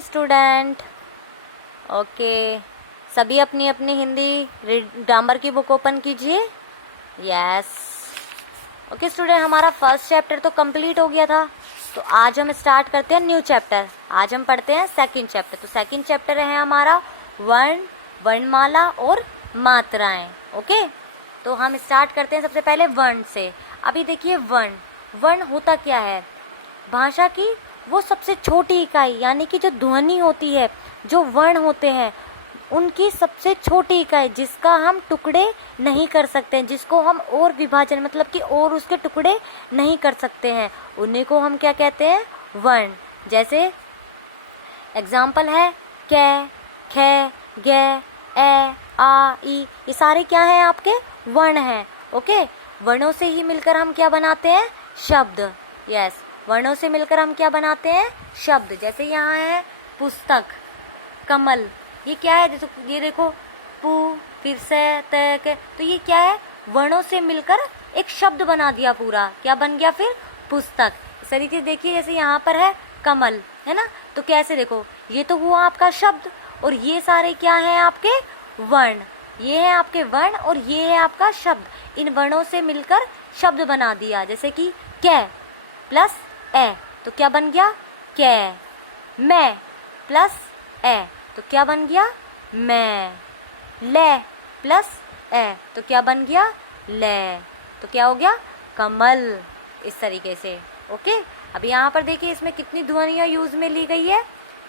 Student. Okay, सभी अपनी अपनी हिंदी ग्रामर की बुक ओपन कीजिए। यस। ओके स्टूडेंट, हमारा फर्स्ट चैप्टर तो कंप्लीट हो गया था, तो आज हम स्टार्ट करते हैं न्यू चैप्टर। आज हम पढ़ते हैं सेकंड चैप्टर। तो सेकंड चैप्टर है हमारा वर्ण, वर्णमाला और मात्राएं। ओके, तो हम स्टार्ट करते हैं सबसे पहले वर्ण से। अभी देखिए वर्ण, वर्ण होता क्या है? भाषा की वो सबसे छोटी इकाई, यानी कि जो ध्वनि होती है, जो वर्ण होते हैं उनकी सबसे छोटी इकाई, जिसका हम टुकड़े नहीं कर सकते हैं, जिसको हम और विभाजन मतलब कि और उसके टुकड़े नहीं कर सकते हैं, उन्हीं को हम क्या कहते हैं? वर्ण। जैसे एग्जाम्पल है क, ख, ग, ए, आ, ई, ये सारे क्या हैं? आपके वर्ण हैं। ओके, वर्णों से ही मिलकर हम क्या बनाते हैं? शब्द। यस, वर्णों से मिलकर हम क्या बनाते हैं? शब्द। जैसे यहाँ है पुस्तक, कमल, ये क्या है? जैसे ये देखो पू, फिर से, तक, तो ये क्या है? वर्णों से मिलकर एक शब्द बना दिया पूरा। क्या बन गया फिर? पुस्तक। इस तरीके से देखिए, जैसे यहाँ पर है कमल, है ना, तो कैसे देखो, ये तो हुआ आपका शब्द और ये सारे क्या हैं? आपके वर्ण। ये है आपके वर्ण और ये है आपका शब्द। इन वर्णों से मिलकर शब्द बना दिया। जैसे कि कै प्लस ए, तो क्या बन गया? कै। मैं प्लस ए, तो क्या बन गया? मैं। ले प्लस ए, तो क्या बन गया? ले, तो क्या हो गया? कमल। इस तरीके से। ओके, अब यहाँ पर देखिए इसमें कितनी ध्वनियाँ यूज में ली गई है?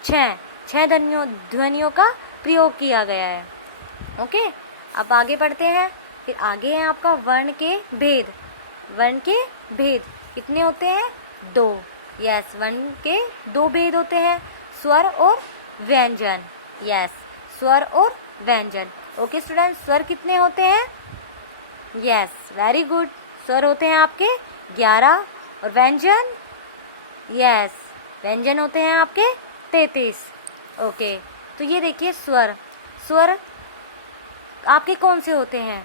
6 ध्वनियों का प्रयोग किया गया है। ओके, अब आगे बढ़ते हैं। फिर आगे है आपका वर्ण के भेद। वर्ण के भेद कितने होते हैं? 2। यस, वर्ण के 2 भेद होते हैं, स्वर और व्यंजन। यस, स्वर और व्यंजन। ओके स्टूडेंट, स्वर कितने होते हैं? Yes, very good. स्वर होते हैं आपके 11 और व्यंजन, यस, व्यंजन होते हैं आपके 33। ओके, तो ये देखिए स्वर, स्वर आपके कौन से होते हैं?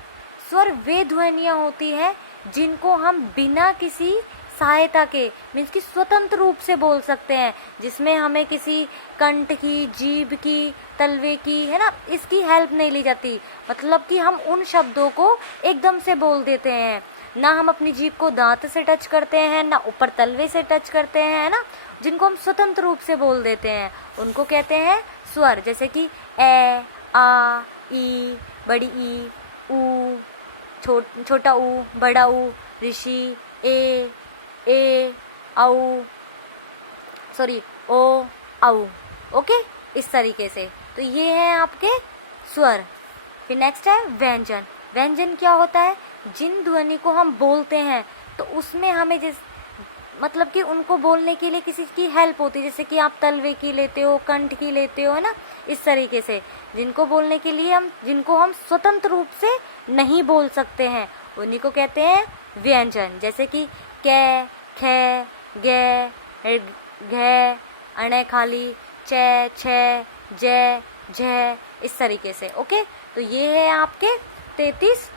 स्वर वे ध्वनियाँ होती है जिनको हम बिना किसी सहायता के, मीन्स कि स्वतंत्र रूप से बोल सकते हैं, जिसमें हमें किसी कंठ की, जीभ की, तलवे की, है ना, इसकी हेल्प नहीं ली जाती। मतलब कि हम उन शब्दों को एकदम से बोल देते हैं, ना हम अपनी जीभ को दांत से टच करते हैं, ना ऊपर तलवे से टच करते हैं, है ना, जिनको हम स्वतंत्र रूप से बोल देते हैं उनको कहते हैं स्वर। जैसे कि ए, आ, ई, बड़ी ई, ऊ, छोटा ऊ, बड़ा ऊ, ऋषि, ए, औ, सॉरी, ओ, औ। ओके, इस तरीके से। तो ये है आपके स्वर। फिर नेक्स्ट है व्यंजन। व्यंजन क्या होता है? जिन ध्वनि को हम बोलते हैं तो उसमें हमें मतलब कि उनको बोलने के लिए किसी की हेल्प होती है। जैसे कि आप तलवे की लेते हो, कंठ की लेते हो, है ना, इस तरीके से जिनको बोलने के लिए जिनको हम स्वतंत्र रूप से नहीं बोल सकते हैं उन्हीं को कहते हैं व्यंजन। जैसे कि कै, खे, गे, घे, अणे खाली, चे, छे, जे, झे, इस तरीके से। ओके, तो ये है आपके 33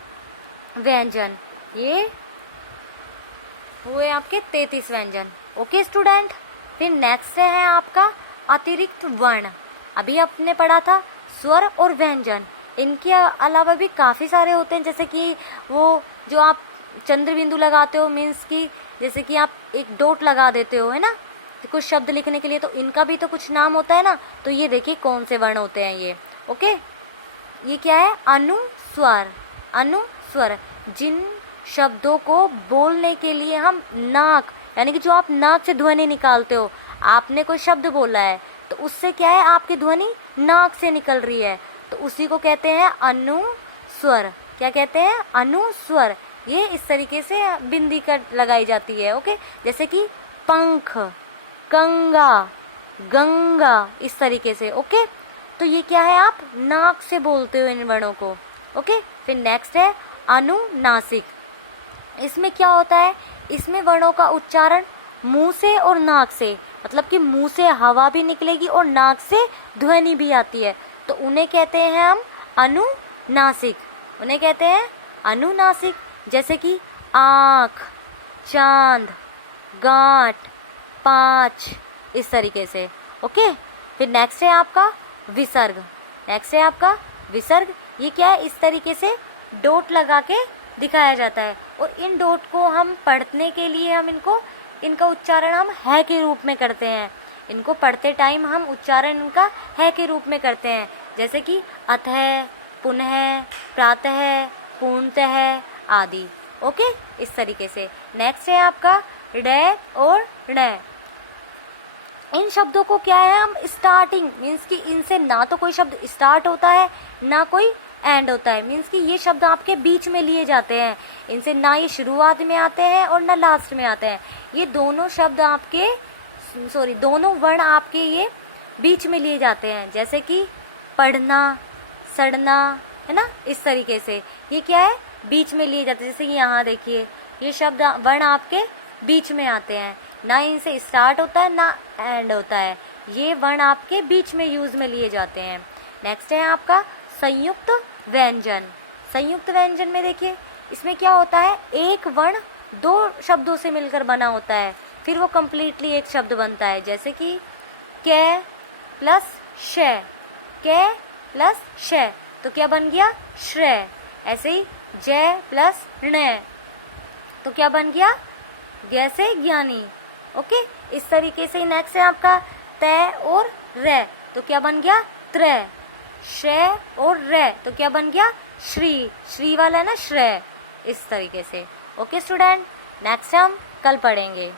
व्यंजन। ये हुए आपके 33 व्यंजन। ओके स्टूडेंट, फिर नेक्स्ट है आपका अतिरिक्त वर्ण। अभी आपने पढ़ा था स्वर और व्यंजन, इनके अलावा भी काफ़ी सारे होते हैं। जैसे कि वो जो आप चंद्र बिंदु लगाते हो, मीन्स कि जैसे कि आप एक डॉट लगा देते हो, है ना, कुछ शब्द लिखने के लिए, तो इनका भी तो कुछ नाम होता है ना। तो ये देखिए कौन से वर्ण होते हैं ये। ओके, ये क्या है? अनुस्वर। अनुस्वर, जिन शब्दों को बोलने के लिए हम नाक, यानी कि जो आप नाक से ध्वनि निकालते हो, आपने कोई शब्द बोला है तो उससे क्या है? आपकी ध्वनि नाक से निकल रही है, तो उसी को कहते हैं अनुस्वर। क्या कहते हैं? अनुस्वर। ये इस तरीके से बिंदी कर लगाई जाती है। ओके, जैसे कि पंख, कंगा, गंगा, इस तरीके से। ओके, तो ये क्या है? आप नाक से बोलते हो इन वर्णों को। ओके, फिर नेक्स्ट है अनुनासिक। इसमें क्या होता है? इसमें वर्णों का उच्चारण मुंह से और नाक से, मतलब कि मुंह से हवा भी निकलेगी और नाक से ध्वनि भी आती है, तो उन्हें कहते हैं हम अनुनासिक। उन्हें कहते हैं अनुनासिक। जैसे कि आँख, चांद, गांठ, 5, इस तरीके से। ओके, फिर नेक्स्ट है आपका विसर्ग। नेक्स्ट है आपका विसर्ग। ये क्या है, इस तरीके से डॉट लगा के दिखाया जाता है और इन डॉट को हम पढ़ने के लिए हम इनका उच्चारण हम है के रूप में करते हैं। इनको पढ़ते टाइम हम उच्चारण इनका है के रूप में करते हैं, जैसे कि अतः, पुनः, प्रातः, पूर्णतः आदि। ओके, इस तरीके से। नेक्स्ट है आपका ड और ण। इन शब्दों को क्या है, हम स्टार्टिंग मीन्स कि इनसे ना तो कोई शब्द स्टार्ट होता है ना कोई एंड होता है, मीन्स कि ये शब्द आपके बीच में लिए जाते हैं। इनसे ना ये शुरुआत में आते हैं और ना लास्ट में आते हैं। ये दोनों शब्द आपके दोनों वर्ण आपके ये बीच में लिए जाते हैं, जैसे कि पढ़ना, सड़ना, है ना, इस तरीके से ये क्या है, बीच में लिए जाते हैं। जैसे कि यहाँ देखिए, ये शब्द वर्ण आपके बीच में आते हैं, ना इनसे स्टार्ट होता है ना एंड होता है। ये वर्ण आपके बीच में यूज में लिए जाते हैं। नेक्स्ट है आपका संयुक्त व्यंजन। संयुक्त व्यंजन में देखिए, इसमें क्या होता है, एक वर्ण दो शब्दों से मिलकर बना होता है, फिर वो कंप्लीटली एक शब्द बनता है। जैसे कि क प्लस श, क प्लस श, तो क्या बन गया, श्रेय। ऐसे ही जय प्लस ण, तो क्या बन गया, ज्ञ से ज्ञानी। ओके, इस तरीके से। नेक्स्ट है आपका तय और रे, तो क्या बन गया, त्रय। श्रेय और रे, तो क्या बन गया, श्री। श्री वाला है ना, श्रेय। इस तरीके से। ओके स्टूडेंट, नेक्स्ट हम कल पढ़ेंगे।